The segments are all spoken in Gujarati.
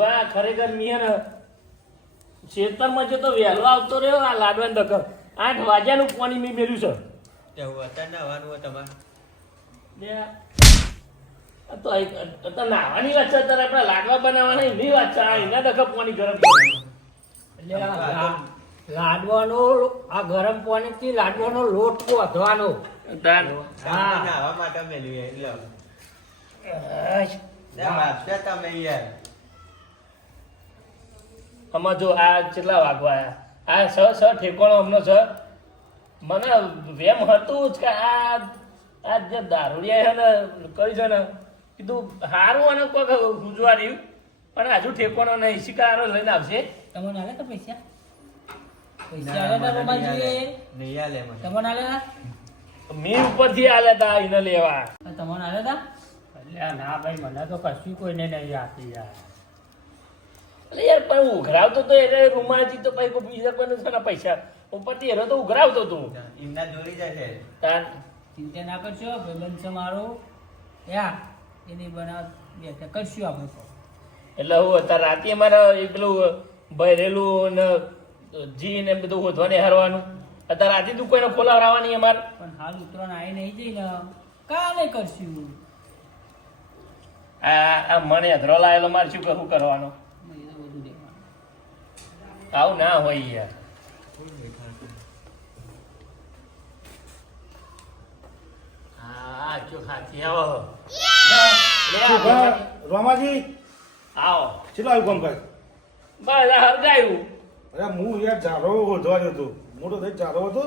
સુભા ખરેખર મી હે ને ખેતરમાં તો વહેલો આવતો રહ્યો આ લાડવાન તક આઠ વાગ્યાનું પાણી મેં મેળ્યું છે. એવું અત્યારે નાવાનું હોય તમારે. તો નાવાની વાત છે અત્યારે આપણે લાડવા બનાવવાના એની વાત છે આ એના દખર પાણી ગરમ એટલે લાડવાનો આ ગરમ પાણીથી લાડવાનો લોટ વધવાનો. હા નાવા માટે એટલે તમે યાર. આમાં જો આ કેટલા વાગવા આયા? આ સ સ ઠેકોણો હમણાં સર મને વેમ હતું જ કે આ આ જે દારૂડિયા છે ને કરી છે ને કીધું સારું અને કોઈક ગુજવા રહ્યું પણ હજુ ઠેકોણો નહીં શિકારો લઈને આવશે. તમને આવે તો પૈસા? પૈસા આવે ના રોમાજી નહીં આલે. મને. તમને આલે ના મી ઉપરથી આલ્યા તા એને લેવા. તમને આલે તા? અલ્યા ના ભાઈ મને તો કશું કોઈને નહીં આપી યાર. એટલે યાર પણ ઉઘરાવતો તો એટલે રૂમાલથી તો પછી કોઈ બીજા પણ છે ને પૈસા. ઉપરથી એનો તો ઉઘરાવતો તું. એમના જોડી જાય છે તાર ચિંતા ના કરશો ભાઈબંધ છે મારો યા એની બનાવ બે તે કરશું આપણે તો. એટલે હું અત્યારે રાતે અમારે એ પેલું ભરેલું ને જી ને બધું હોધવાને હારવાનું. અત્યારે રાતે તું કોઈને ખોલાવરાવાની અમારે. પણ હાલ ઉતરણ આવી નહીં જઈ ને. કાલે કરશું. આ આ મને અધરો લાયેલો મારે શું કરવું કરવાનો? આવું ના હોય યાર. હા જો હાથી આવો. રોમાજી? આવો. ચેટલો આવ્યું કામ બસ આ હરગાયું અરે હું યાર ઝાડો વધવા જતો મોટો થઈ ઝાડો હતો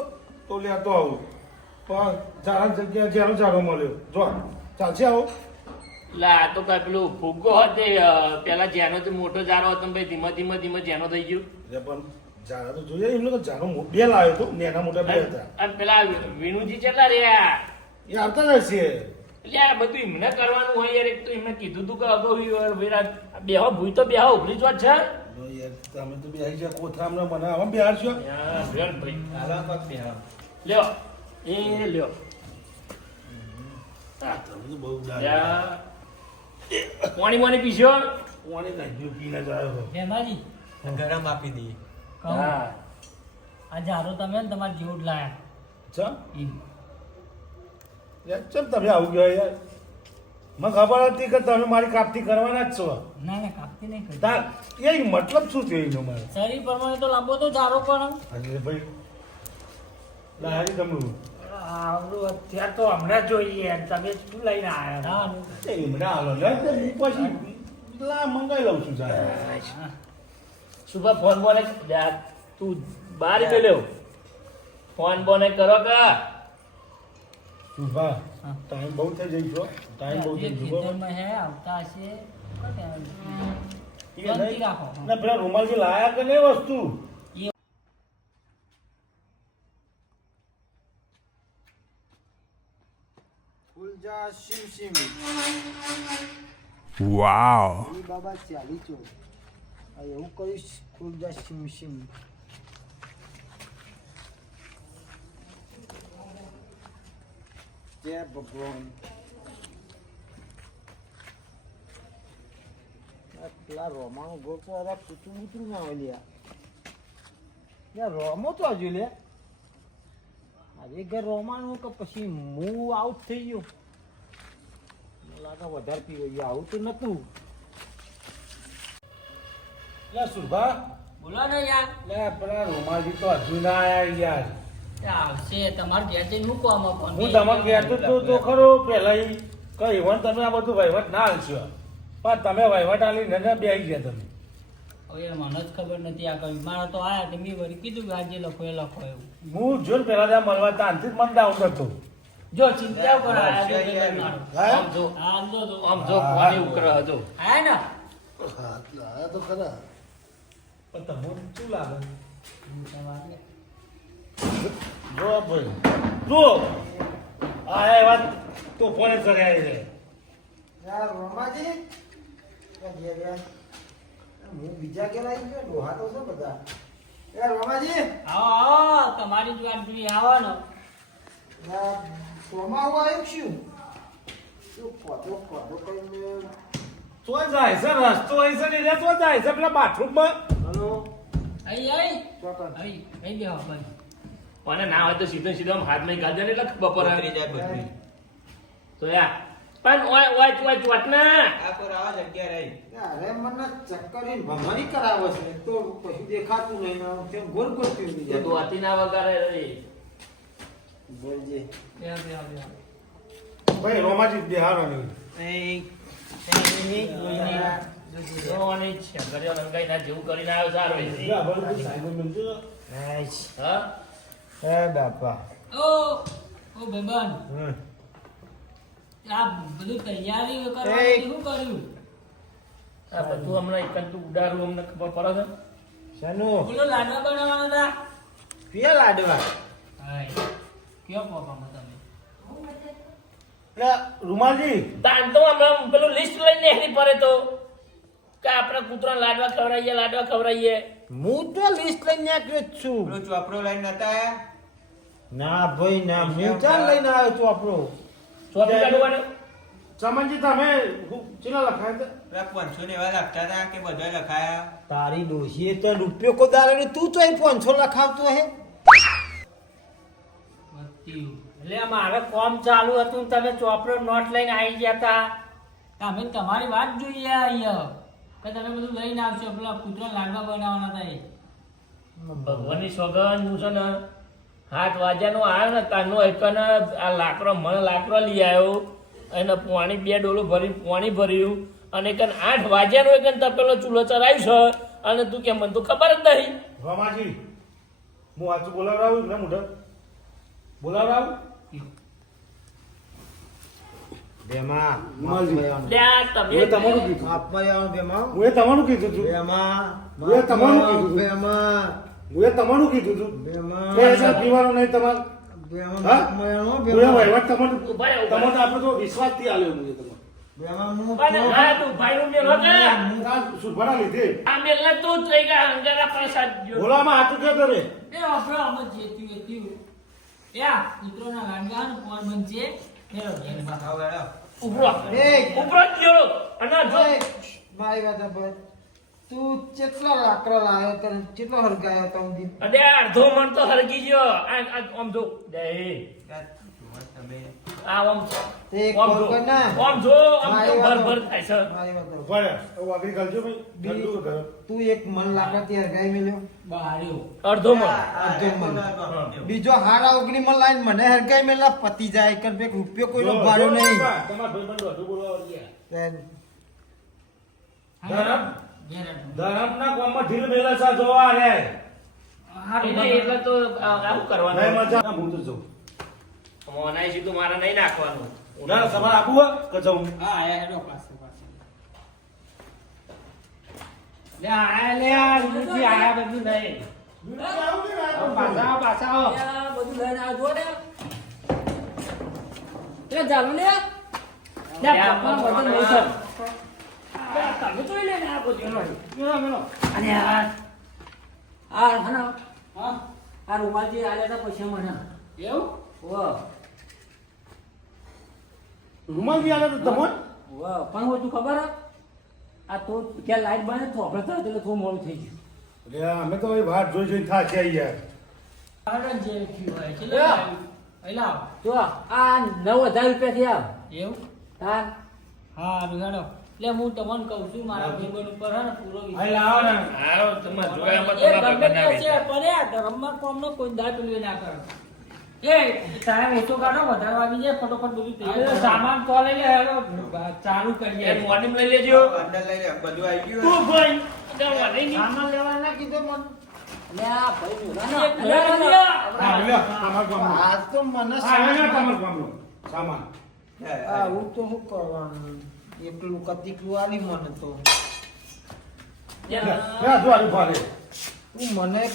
તો લેતો આવું. પણ ઝાડા જગ્યાએ જ્યાંનો ઝાડો મળ્યો. જો ચાલશે આવો. આ તો કઈ પેલું ફુગ્ગો હતો પેલા જેનો તો મોટો જારો હતો ભાઈ ધીમે ધીમે ધીમે જેનો થઈ ગયું. એટલે પણ ઝાડા તો જોઈએ એમનો તો મો- બે લાવ્યો હતો નેના મોટા બે હતા. અને પેલા વિનુજી કેટલા રહ્યા? એ આવતા જ છે એટલે આ બધું એમને કરવાનું હોય યાર એક તો એમને કીધું તું કે અગાઉ યાર વિરાટ બેહો ભૂઈ તો બેહો ઉભરી જ છે. યાર તમે તો બેસી ગયા કોથરામને મને આવા બેહાર છો. વિરાટ ભાઈ આલા બેહો. લ્યો એ લ્યો. આ તમે તો બહુ લ્યા. પાણી પાણી પીશો? પાણી નાખ્યું પીને જ આવ્યો. હેમાજી ગરમ આપી દઈએ. હા. આ ઝાડો તમે ને તમારે જેવું જ લાયા. ચમ? ઈ. યાર ચમ તમે આવું ગયો યાર? મને ખબર હતી કે તમે મારી કાપતી કરવાના જ છો. ના ના કાપતી નહીં કરી. તાર એ મતલબ શું થયો એનો મારે? શરીર પ્રમાણે તો લાંબો તો ઝાડો પણ. અરે ભાઈ લારી તમે આવડું અત્યાર તો હમણાં જોઈએ તમે શું લઈને આવ્યા? હમણાં હાલો લે પછી લા મંગાઈ લઉં છું સાહેબ. સુભા ફોન બોને તું બહાર ગયેલો ફોન બોને કરો કા. સુભા ટાઈમ બહુ થઈ જઈ છો ટાઈમ બહુ થઈ ગયો? હે આવતા હશે. ના પેલા રૂમાલજી લાયા કે નહીં વસ્તુ? શિમ બાબા ચાલી ચો એવું કહીશ ફૂલજા શિમ શિમ જય ભગવાન. પેલા રોમાનું ગોળ તો અરે પૂછું બૂતરું ના હોય લ્યા. યાર રોમો તો હજુ લે આજે ઘર રોમાનું કે પછી મૂવ આઉટ થઈ ગયો. લાગે વધારે પી ગયો આવું તો નતું. લે સુભા બોલો ને યાર. લે પેલા રૂમાલજી તો હજુ ના આયા યાર. એ આવશે તમારે ઘેર જઈને આમાં હું તમને કહેતો તો તો ખરો ઈ કઈ વન તમે આ બધું વહીવટ ના હાલશો પણ તમે વહીવટ આલી ને બેસી ગયા તમે. હવે મને જ ખબર નથી આ કઈ મારા તો આયા તે મેં વળી કીધું કે આજે લખો એ લખો એવું. હું જોન ને ત્યાં મળવા તાનથી જ મને ડાઉન કરતો જો ચિંતા કરો આ જો. હા? આમ જો આમ જો જો. આમ જો પાણી ઉકળે હતો આયા ને? હા તો ખરા. પણ તમને શું લાગે? તમારે જો ભાઈ. જો આ તો તોફાને કરે છે. યાર રોમાજી. હું બીજા કે લઈ ગયો ડોહા તો છે બધા. યાર રોમાજી. આવો આવો તમારી જ વાત જોઈ આવો ને. યાર આવ્યું છું કોતો કોતો કરીને તો જાય છે હોય છે ને તો જાય છે પેલા બાથરૂમમાં હલો આઈ આઈ આઈ આઈ ગયા ભાઈ અને ના હોય તો સીધો સીધો હાથમાં ગાજર એટલે બપોર આવી જાય બધું તો યા પણ ઓય ઓય ઓય ચોટ ના આ પર આવા જગ્યા રહી. અરે મને ચક્કરી ભમરી કરાવે છે તો પછી દેખાતું નહીં ને ગોળ ગોળ તો જાય ના વગાડે રે બોલજે. ભાઈ રોમાજી બિહારો નહીં જોવાની છે. ઘરે લંગાઈ ના જેવું કરીને આવ્યો સારો હા? હે? બાપા. ઓ ઓ બેબન. આ બધું તૈયારી કરવાની શું કર્યું? આ બધું હમણાં એક તું ઉડાડું અમને ખબર પડે છે. શેનું બોલો લાડવા બનાવવાના હતા. પીએ લાડવા? હાય કયો પોપામાં તમે? રૂમાલજી તાન તો હમણાં પેલું લિસ્ટ લઈને એની પરે તો. કે આપણે કૂતરા લાડવા ખવડાવીએ લાડવા ખવડાવીએ. હું તો લિસ્ટ લઈને આવ્યો જ છું. પેલો ચોપડો લઈને નતા ના ભાઈ ના હું ક્યાં લઈને આવ્યો છું આપણો ચોથી કાઢવાનું? ચમનજી તમે ચેલા લખાય પાંચસો ને એવા લખતા હતા કે બધા લખાયા? તારી ડોશીએ તો રૂપિયો કોદારે તું તો પાંચસો લખાવતો હે. એટલે મારે કોમ ચાલુ હતું તમે ચોપડો નોટ લઈને આવી ગયા હતા અમે તમારી વાત જોઈએ અહીંયા. કે તમે બધું લઈને આવશો પેલા કૂતરા લાગવા બનાવવાના હતા એ. ભગવાનની સોગન હું છે ને હાથ વાગ્યાનો આવ્યો ને તારનો એકન આ લાકડો મને લાકડો લઈ આવ્યો. એને પાણી બે ડોલું ભરી પાણી ભર્યું. અને એક આઠ વાગ્યાનો એક તપેલો ચૂલો ચરાવ્યો છે. અને તું કેમ મને તો ખબર જ નહીં. રોમાજી હું આજુ બોલાવડાવું ને મોઢા બોલાવડાવું બેમાં તમારું કીધું. આપવા આવો બેમાં. હું એ તમારું કીધું તમારું કીધું. હું એ તમારું કીધું એસા પીવાનું નહીં તમારે. બેમાં હા? આપવા આવો હું એ બેમાં વહીવટ તમારું ઊભા રહો, ઊભા રહો. તમારે તો આપણે વિશ્વાસથી આલ્યો હું તમારે. બેમાં હું પણ આ તું ભાઈનું કે યા કૂતરોના લાડવા કોણ બનશે? હેડો. ઉભરો. એ ઉભરો જ ગયો અને જો મારી વાત સાંભળ. તું કેટલો લાકડો લાવ્યો તને? કેટલો હરગાયો તો? અડે અડધો મણ તો હરગી ગયો. આ આમ જો. દે. આ જો જો આમ તો ભર ભર થાય છે. ભાઈ. તું એક મન ત્યાં મેલ્યો. અડધો અડધો. બીજો હારા ઓગણી મન લાઈન મને હરગાઈ મેલા પતી જાય કર બે રૂપિયો કોઈનો ભાડો નહીં. તમારા. ધરમ. ના કોમ ઢીલ મેલા છે જોવા એને એટલે તો આવું નહીં કરવાનું મજા. હું તો જઉં. મોનાઈ સીધું મારે નહીં નાખવાનું. ના, તમારે આપવું હોય કે જવું? હા આયા હેડો પાસે પાસે લે આ વિનુજી આયા બધું નહીં પાછા પાછા બધું લઈને આવજો ને એ ચાલુ લે. લે ત્યાં પપ્પા પણ બધું મોના- લઈ જાઓ. તમે જોઈ લે ને આ બધું મેલો, મેલો. અને આ આ હનો હા. આ રૂમાલજી આલે તો પૈસા મને. એવું? રૂમાલ બી આલે તો તમને? પણ હું તું ખબર હે? આ તો ત્યાં લાઈટ બંધ આપણે તરત એટલે થોડું મોડું થઈ ગયું. એટલે અમે તો એ વાત જોઈ જોઈને થાક્યા યાર. કારણ જે થયું હોય છે એલા જો આ નવ હજાર રૂપિયા થયા. એવું? હા. હા હેડો એટલે હું તમને કહું છું મારા ભાઈબંધ ઉપર હે ને પૂરો લાવો ને. હારો તમારા જોયામાં એ તમારા ગમે તે છે, પણ યાર ધર્મમાં કોમનો કોઈ દાળ પેલું ના કરે. એ સાહેબ ઓછો કાઢો વધારે વાગી જાય ફટોફટ બધું તૈયાર સામાન તો લઈ લે હેડો. ચાલુ કરીએ. મોર્નિંગ લઈ લેજો. અંદર લઈ લે બધું આવી ગયું. તું ભાઈ ત્યાં વાળી નહીં. સામાન લેવા ના કીધો મને.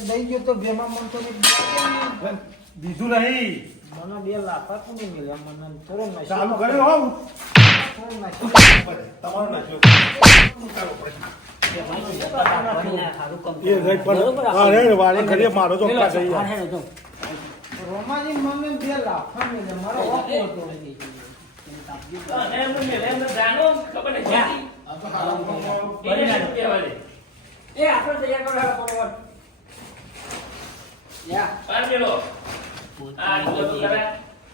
દઈ ગયો તો બેમાં મન તો બીજું નહીં. મને બે લાફા નહીં મળ્યા. મને થોડો નશો ચાલુ કર્યો હોવ. થોડો નશો તમારો પણ- યાર. રોમાજી મને બે મળ્યા. મારો ઓકો હતો? એ. આપણે તૈયાર કરો હેડો ફટાફટ. યા. આ પેલો. આ બધું કરે.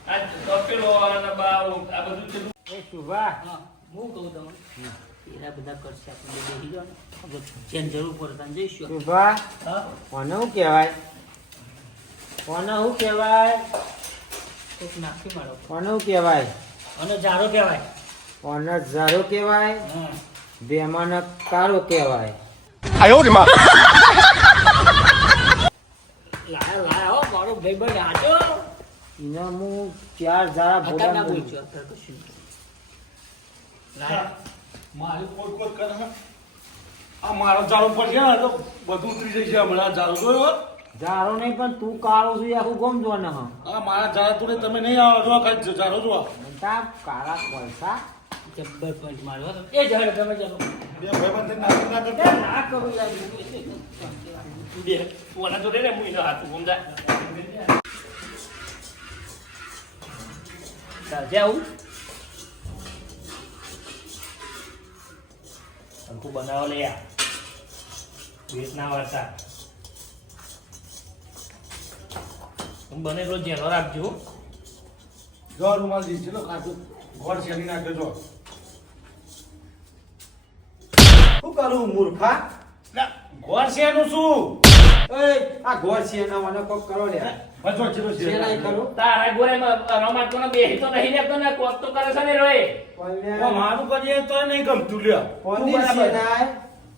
આ તપેલો અને કોને શું અને જારો કેવાય કોને ઝારો કેવાય હા. બેમાને કાળો કહેવાય લાયા લાયા હો મારો ભાઈબંધ આજો. એને હું ચાર ઝારા અત્યારે ના બોલજો અત્યારે કશું મારી કોઈ કોઈ કરે આ મારો ઝાડુ પર ને તો બધું ઉતરી જશે હમણાં. ઝાડુ જોયો ઝારો નહીં પણ તું કાળો છું આખું ગમ જોવાને હા. મારા જાળા તું તમે નહીં આવો જો કાંઈ જારો જો કાળા કોલસા. જબ્બર પંચ મારો. એ જહેર તમે ચાલો. બે નાખી ના કરું યાર બે. ઓલા જોડે ને એનો હાથ. ચાલજે આવું અંકુ બનાવો લે યાર વેચ ના વાળતા હું બને તો જેનો રાખજો. જો રૂમાલજી ચલો કાચું ગોળ શેરી નાખજો શું કરું મૂર્ખા શેનું શું? એ આ છે મને કોક કરો લે બચો ચલો શેનાય કરો? તારા ગોરે રમાતો ને બે તો નહીં લેતો ને કોક તો કરે છે ને રોય ઓ, મારું કરીએ તો નહીં ગમતું લ્યો. બરાબર. શેનાય?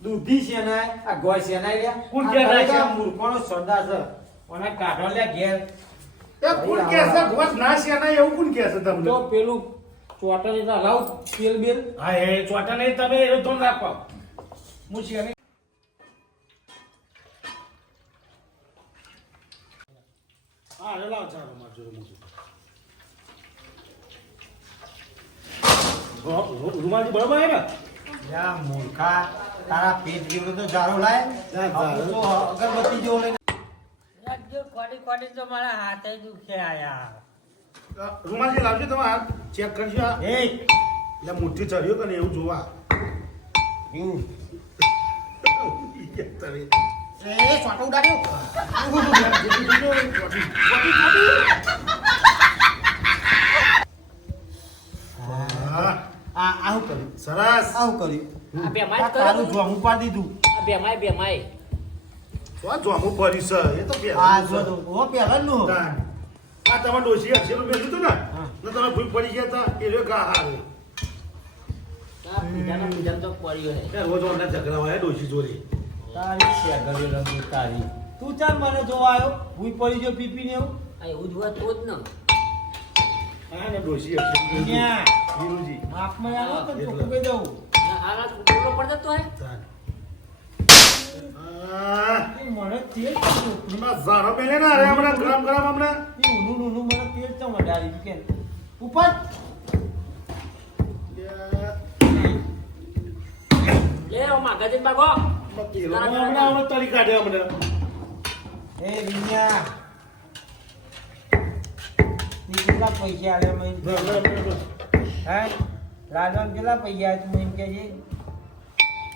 દૂધી શેનાય? આ ગોળ શેનાય લે કુલ આ શેનાય છે? મૂર્ખોનો સરદાર છે. ઓને કાઢો લે ઘેર. એ કુલ કે છે? ગોસ ના શેના એવું કુલ કે છે તમને? તો પેલું ચોટલી ના લાવ તેલ બેલ. હા એ ચોટા નહીં તમે એ તો નાખો હું હા રે લાવ ચાલો માર જોડે મૂકી રૂમાલજી બરાબર આવ્યા યા મૂર્ખા તારા પેટ જેવડો તો જારો લાય. તો અગરબત્તી જેવો લઈને જો ખોટી ખોટી તો મારા હાથે દુખ્યા યાર. અ, રૂમાલજી લાવજો તમે હાથ. ચેક કરજો આ. એ! એટલે મુઠ્ઠી ચડ્યો તને એવું જોવા. યુ તારે. એ છોટો ઉડાડ્યો. હા, આવું કર્યું? સરસ. આવું કર્યું? આ બે માય તારું જોમું પાડી દીધું. આ બે માય બે માય તો જોમું ભરી છે? એ તો આ પહેલા જો તો ઓ પહેલા નું આ તમારે ડોસી લીધું ને? ને તમે ભૂલ પડી ગયા તા એ રહ્યો ઘા હારે. આ પૂજાના પૂજામાં તો પડ્યો હે રોજ ઓના ઝઘડા હોય ડોશી જોડે. તારી શેગરી રંગી તારી. તું ચાલ મને જોવા આવ્યો. હું પડી ગયો પીપી ને એવું. આ એવું જોવા તો જ ન. હા ને ડોશી હશે હીરુજી. માફમાં આવો તો. ચોખ્ખું કહી દઉં. આ રાત ઉતરવો પડતો તો હે. તાન. આ, એ મને તેલ કેમ ઝાડો પેલે ને અરે હમણાં ગરમ ગરમ હમણાં. ઊનું ઊનું મને તેલ ચમ અડાડી કે ઉપર. લે. ઓ માગાજી બાગો કેટલા પૈસા આલે મેં લે, લે, લે, લે. હે લાડવાને કેટલા પૈસા તું એમ કે છે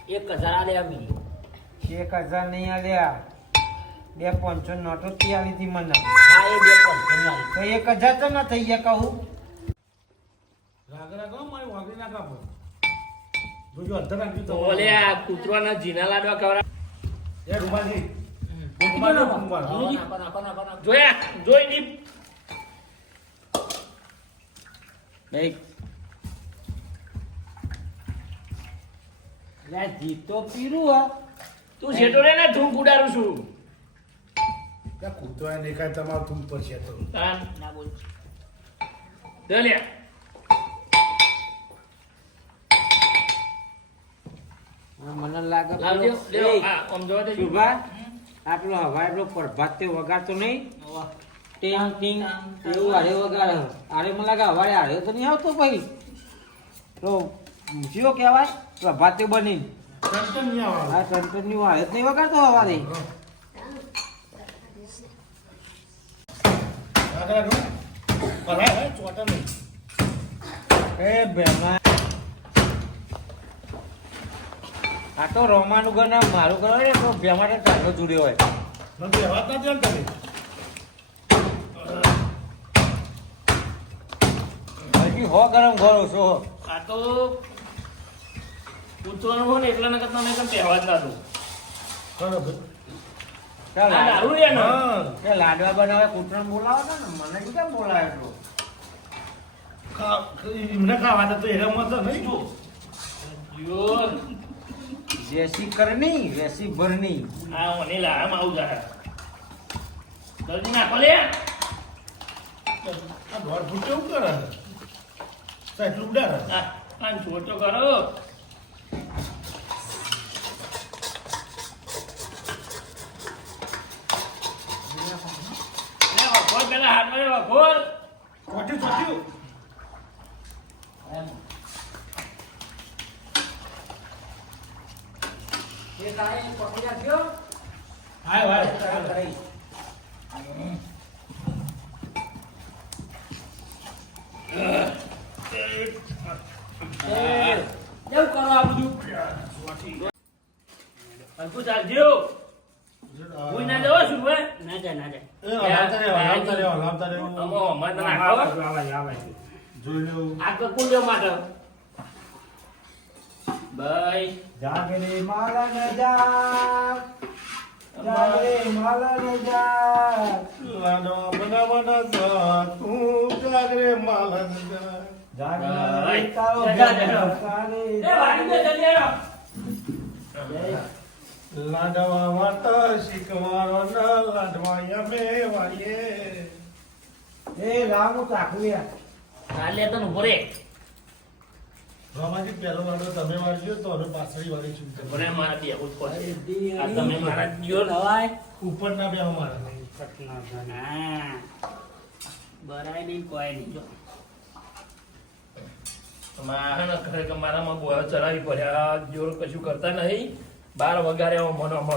એક હજાર આલે અમી એક હજાર નહીં આલ્યા બે પાંચસો નોટો થી આલી હતી મને તો એક હજાર તો ના થઈ ગયા કહું રાગ રાગ મારી વાગડી ના કાપો જોજો રાખજો તો ઓલે આ કૂતરાના જીના લાડવા એ. જોયા? જોઈ જીત તો પીરું હા. તું છેટો રે ને ધૂમ ઉડાડું છું. કૂતરાએ નહીં ખાય તમારું ધૂમ પડશે તો ના બોલ. દે મને લાગે આ આટલો હવા એટલો પ્રભાત તે વગાડતો નહીં. ટીંગ ટીંગ એવું હારે વગાડે. આરે મને લાગે હવાડે હારે તો નહીં આવતો ભાઈ. તો જીઓ કહેવાય? પ્રભાતે બની. ટેન્શન ટંટનની વાળે જ નહીં વગાડતો હવારે. રાગ રાગ હો. ભલાય હે, ચોટા નહીં. એ બેમાં આ તો રોમાનું ઘર ના મારું ઘર હોય ને તો બે માટે ચાલો જોડ્યો હોય. નથી વાત નથી ને તમે. હજી હો ગરમ ઘર છો આ તો પૂછવાનું હોય ને એટલા નકર તમે કેમ પહેવા જ ના દો બરાબર. ને. લાડવા બનાવે કુતરણ બોલાવે ને મને કેમ બોલાવે તો ખા- એમને ખાવા તો એના મત નહીં જો જો વેસી કરની વેસી ભરની આ મને લામ આવું જા જલ્દી નાખો લે. આ દોઢ ફૂટ કેવું કરે? સાહેબ ઉડાડે? આ આ છોટો કરો. પેલા હાથમાં વખોર. ખોટ્યું ચોટ્યું કેવું કરો આ બધું હલકું ચાલજો હું ના જવો છું ના જાય ના જાય જોઈ લેવું. આ કકું માટે ભાઈ. જાગરે માલન જાગ જાગરે માલન જાગ. લાડવા બનાવવાના હતા, તું જાગરે માલન જા. જાગરે તારો જગા, જગા. જાગરે એ વાડી જલ્દી આવો. લાડવા વાટા શીખવાના લાડવા અમે વાળીએ એ રામુ ચાકલિયા કાલે તો ઊભો રે રામાજી પહેલો લાડો તમે વાળજો તો હવે પાછળી વાળી છું. મને મારા બે ઉઠ પડશે. આ તમે મારા દિયોર ઉપર ના બે અમારા હા. બરાય નહીં કોઈ નહીં. જો. મારા ખરેખર મારામાં બોયો ચડાવી પડ્યા. જોર કશું કરતા નહીં. બાર વગારે આવો મનો મગ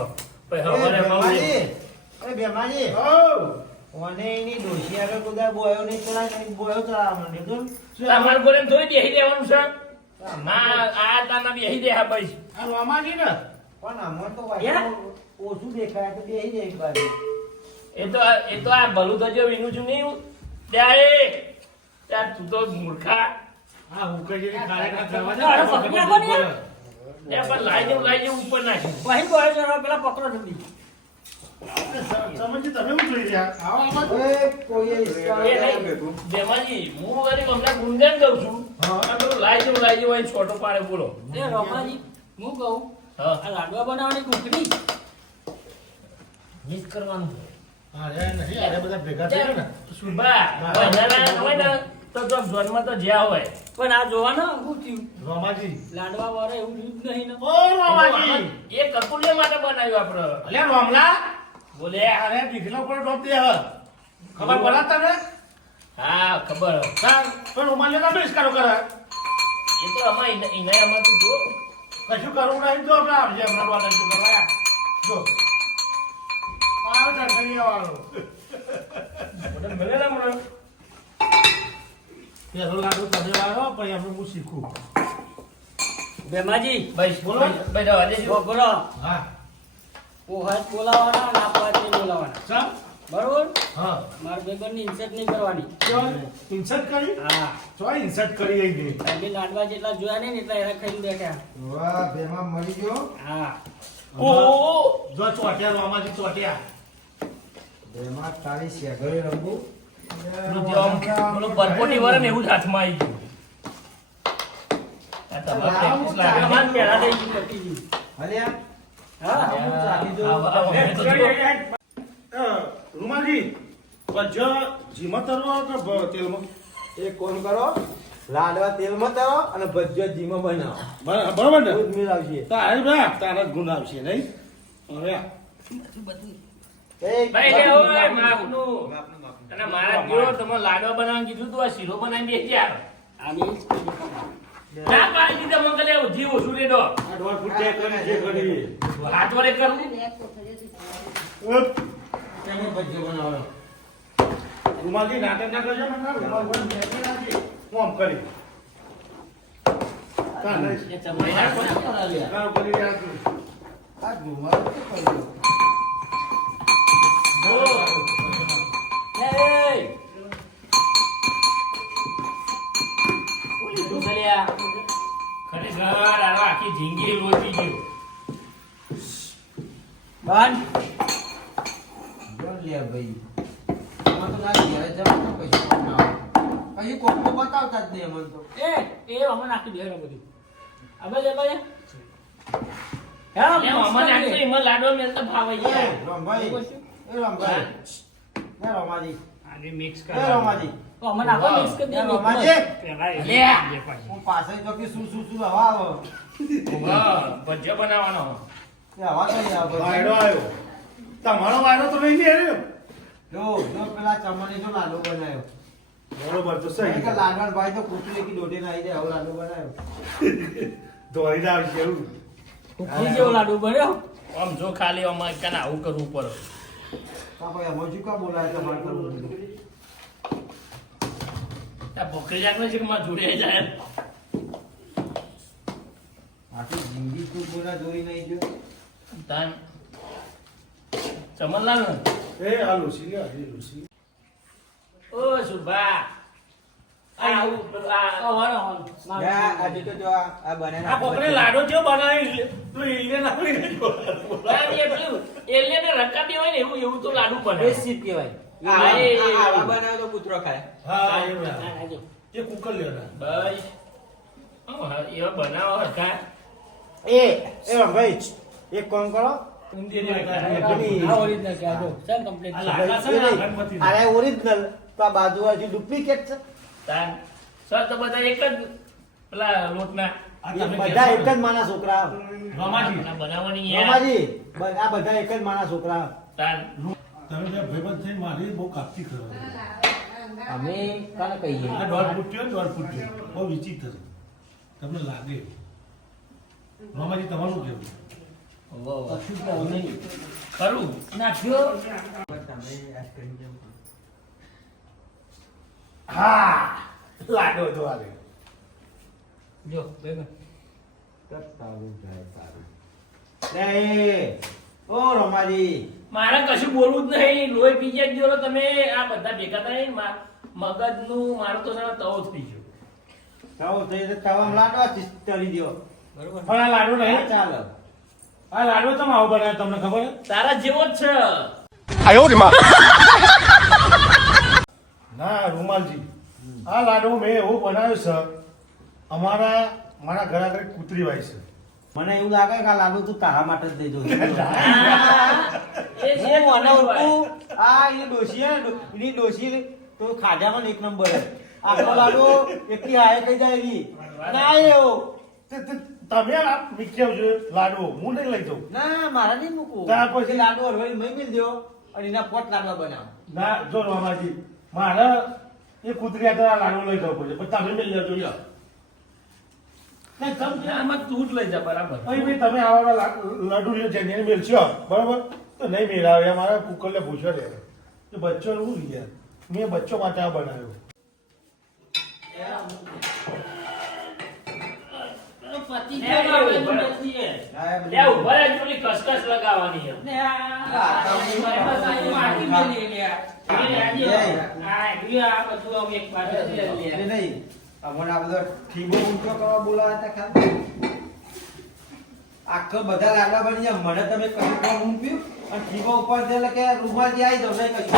પછી હવારે બેમાજી મળે એ બેમાજી ઓ ઓને એની ડોશી આગળ કુદા બોયો નહીં ચડાય બોયો ચલાવવા માંડ્યો તો. તમારે બોલે એમ થોડી બેહી દેવાનું છે. ના આ તાના બેહી દે હા ભાઈ આ રામાજી ને પણ આમાં તો. ઓછું દેખાય તો બેહી જાય એક બાજુ એ તો એ તો આ ભલું થજો વિનું છું નહીં ત્યારે ત્યાં તું તો મૂર્ખા પણ લાઈ જવું લાઈ જવું ઉપર નાખ્યું વહી બોય પેલા પકડો જલ્દી છોટો પાડે બોલો. એ રમાજી હું કહું આ લાડવા બનાવવાની કુકડી મિસ કરવાનું હા રે નહીં અરે બધા ભેગા થયા ને. સુભા વૈદ્યનારાયણ હોય ને તો તો જન્મ તો જ્યાં હોય. પણ આ જોવાના શું થયું? રામાજી. લાડવા વાળા એવું જ નહીં ને. ઓ રામાજી. એ કકુલિયા માટે બનાવ્યું આપડે રોમલા? બોલે અરે દીકરા પણ ટોપ દે હવે ખબર પડા તને હા ખબર તાર પણ રોમાલે ના બેસ કરો કરે એ તો અમાર ઇને અમાર તો જો કશું કરવું નહીં જો આપણે આવજે હમણાં વાળા શું કરવા. જો આવો ટંકણીયા વાળો મને મળે ને હમણાં. પેલો લાડુ તમે વાળો પણ આપણે હું શીખું બેમાજી ભાઈ બોલો. ભાઈ રવા દેજો. બોલો હા પોહાજ બોલાવાના ના પાછે બોલાવાના. સર બરોબર? હા. મારા ભાઈબંધની ઇન્સર્ટ નહીં કરવાની. ઇન્સર્ટ કરી? હા. તો ઇન્સર્ટ કરી આવી ગઈ. એટલે લાડવા જેટલા જોયા નહીં ને એટલા એના ખાઈને બેઠા. વાહ બેમાં મરી ગયો. હા. ઓ જો ચોટ્યા રોમાજી ચોટિયા. બેમાં તારી શેગરે રંગુ. જે પરપોટી વરે ને એવું જ હાથમાં આવી ગયું. તમારે practice લાગે. અમારે પહેલા થઈ ગયું પતી ગયું અલ્યા હા આવું ચાલી દો. આવો, આવો, અમે તો જો. રૂમાજી જો જીમાં તરવા કે તેલમાં. એ કોમ કરો? લાડવા તેલમાં તરો અને ભજીયો જીમાં બનાવો. બરા- બરાબર ને? દૂધ મિલાવશે તારે ગુણ આવશે નહીં? હવે અને મારા તમે લાડવા બનાવવાનું કીધું તું આ શીરો બનાવી બેસી જ કરી ખબર. ના પાડી દીધા મંગલે કહે સુરે આ દોઢ ફૂટ ચેક કરી? જે કરી હાથ વડે કરું ઉપ. તેમાં ભજીયો બનાવવાનો? રૂમાલજી નાટક ના કરજો ને ના રૂમાલ બંધ બેસી નાખી હું આમ કરી? કાં આખી ગયું તો ના ઘેર ના બતાવતા જ નહીં અમને તો એ, એ અમને આખી ને બધું. બાજુ. હેલો, એમ અમને આટલું એમાં મેલતા ફાવે છે રમભાઈ એ રમભાઈ આને મિક્સ કર રમાજી તો અમે નાખો mix કરી. રમાજી પેલા લે. હું પાસે જો કે શું શું શું હવા આવે. હા, ભજીયો બનાવવાનો. એ હવા આવે? વાયડો આવ્યો. તમારો વાયડો તો ગયા રે જો જો પેલા ચમની જો લાડુ બનાવ્યો. બરોબર તો સહી. કે ભાઈ તો કૂતરી કે દોઢે ના આવી જાય આવો લાડુ બનાવ્યો. ના આવી ગયું કુકરી જેવો લાડુ બન્યો? આમ જો ખાલી અમારે કના આવું કરવું પડે. પાપા ભાઈ અમે શું કા બોલાય તમારે કરવું બધું? આ ભોકરી જાગને છે કે મારા જોડે જાય આખી જિંદગી તું દોરી નહીં જો તાન. ચમનલાલ એ આ લુસી આ લુસી ઓ સુભા લાડો જેવો બનાવી રકાબી હોય ને એવું એવું તો લાડુ બને સીપ કહેવાય. આવા બનાવે તો કૂતરો ખાય. હા એવું બસ. એવા બનાવો હતા. એ એ ભાઈ એક કામ કરો? ઓરિજિનલ તો આ બાજુ હજી ડુપ્લિકેટ છે? સર તો બધા એક જ પેલા લોટના. બધા એક જ માના છોકરા. રમાજી. બનાવવાની રમાજી. આ બધા એક જ માના છોકરા. તમે બે ભાઈબંધ થઈને મારી બહુ કાપતી કરો અમે કાને કહીએ? આ દોઢ ફૂટ્યો દોઢ ફૂટ્યો બહુ વિચિત્ર તમને લાગે? મામાજી તમારું કેવું? કશું કહેવું નહીં. ખરું નાખ્યો. હા લાડો તો આલે જો બેગન. સારું જાય સારું. એ ઓ રમાજી. મારે કશું બોલવું જ નહીં. લોહી પી જ જો તમે આ બધા ભેગા થાય મા- મગજનું મારું તો સાલા તવો જ પી ગયો. થઈ તો તવા તવામાં લાડવા ચરી દ્યો. બરોબર. પણ આ લાડુ નહીં. ચાલો. આ લાડુ તમે આવો બનાવ્યો તમને ખબર છે? તારા જેવો જ છે. ના રૂમાલજી. આ લાડુ મેં એવો બનાવ્યો છે. અમારા મારા ઘર આગળ કૂતરી વાય છે. મને એવું લાગે કે આ લાડુ તું તારા માટે જ દેજો એ હું ભાઈ. આ એ ડોશી હે એની ડોશી તો ખાજામાં એક નંબર હે. આખો લાડુ એકથી હાય કઈ જાય એવી ના એવો. તમે આ મીઠી આવજો લાડુ હું નહીં લઈ જાઉં. ના મારા નહીં મૂકું ત્યાર પછી- લાડુ હલવાઈ મહી મિલ દો અને એના પોટ લાડવા બનાવો. ના જો મારા મારે એ કુતરી આ લાડુ લઈ જવું પડશે પણ તમે મિલ લેજો આમાં તું જ લઈ જા બરાબર ભાઈ તમે આવા લાડુ લ્યો જેને મેળશો બરાબર તો નહીં મેળાવે મારા કુકરને પૂછો રે એ બચ્ચો શું યાર મેં બચ્ચો માટે આ બનાવ્યો લે, લે. લે, કસકસ લગાવવાની નહીં અમને આ બધો ઠીબો ઊંચો કરવા બોલાવ્યા હતા ખાલી? આખો બધા લાડવા બની ગયા. મને તમે કશું ઊંઘ્યું અને ઠીબો ઉપર છે એટલે કે રૂમાલથી આવી જાવ નહીં કશું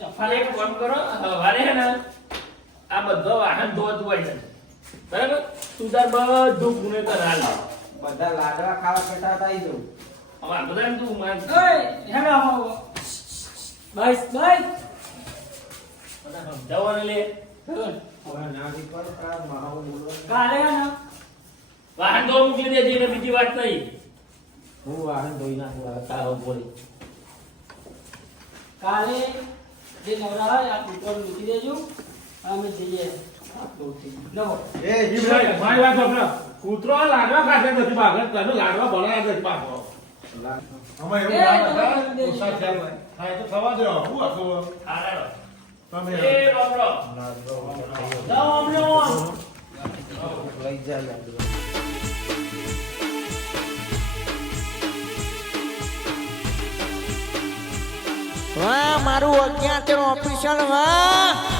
સફાઈ એક કામ કરો સવારે ને આ બધો વાહન ધોતું હોય છે. બરાબર? તું તાર બધું પુણે હાલ. બધા લાડવા ખાવા કરતા હતા આવી જાઉં. હવે આ બધાને તું માન આવો. બસ બસ. બધા સમજાવવાને લે. કાલે વાહન ધોવા મોકલી દેજે એટલે બીજી વાત નહીં. હું વાહન ધોઈ નાખું તારો બોલી. કાલે જે નવરા હોય આ કૂતરો મૂકી દેજો અમે જઈએ. કૂતરો લાડવા ખાતે નથી ભાગત તમે લાડવા બનાવ્યા નથી ભાગો આમાં એવું થયા. હા, તો થવા દો શું આખું વાહ મારું અજ્ઞાત ઓફિસર વાહ?